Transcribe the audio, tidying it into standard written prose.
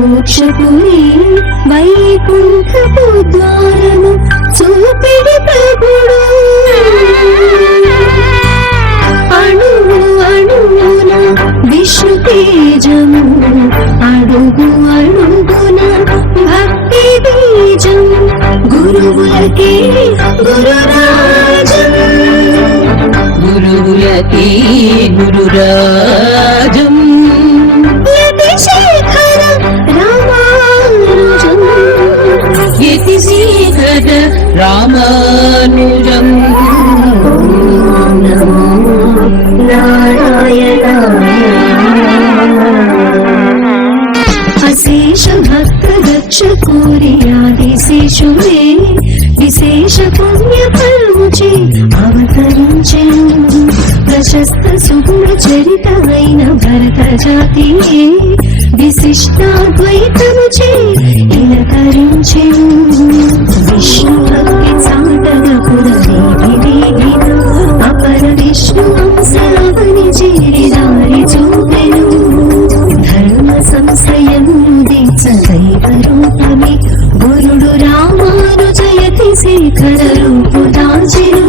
మోక్షపురి వైకుంఠపు ద్వారము చూపిడి ప్రభుడు అణువు అణువున విష్ణు తేజము అడుగు అడుగున భక్తి బీజం గురువులకే గురురాజం గురువులకే గురురాజం యతిశేఖర రామానుజం యతిశేఖర రామానుజం నమో నారాయణాయ అశేష భక్త దక్ష కోరియాదిశేషుడే విశేష పుణ్య ఫలముచే అవతరించెను ప్రశస్త సుగుణ చరితమైన భరత జాతియే విశిష్టాద్వైతముచే ఇలకరించెను విష్ణు భక్తి సాధన పురవీధిన అపర విష్ణు అంశవని చేరి దారి చూపెను ధర్మ సంశయమును దీక్ష దైవ రూపమే గురుడు రామానుజ యతిశేఖర రూపు దాచెను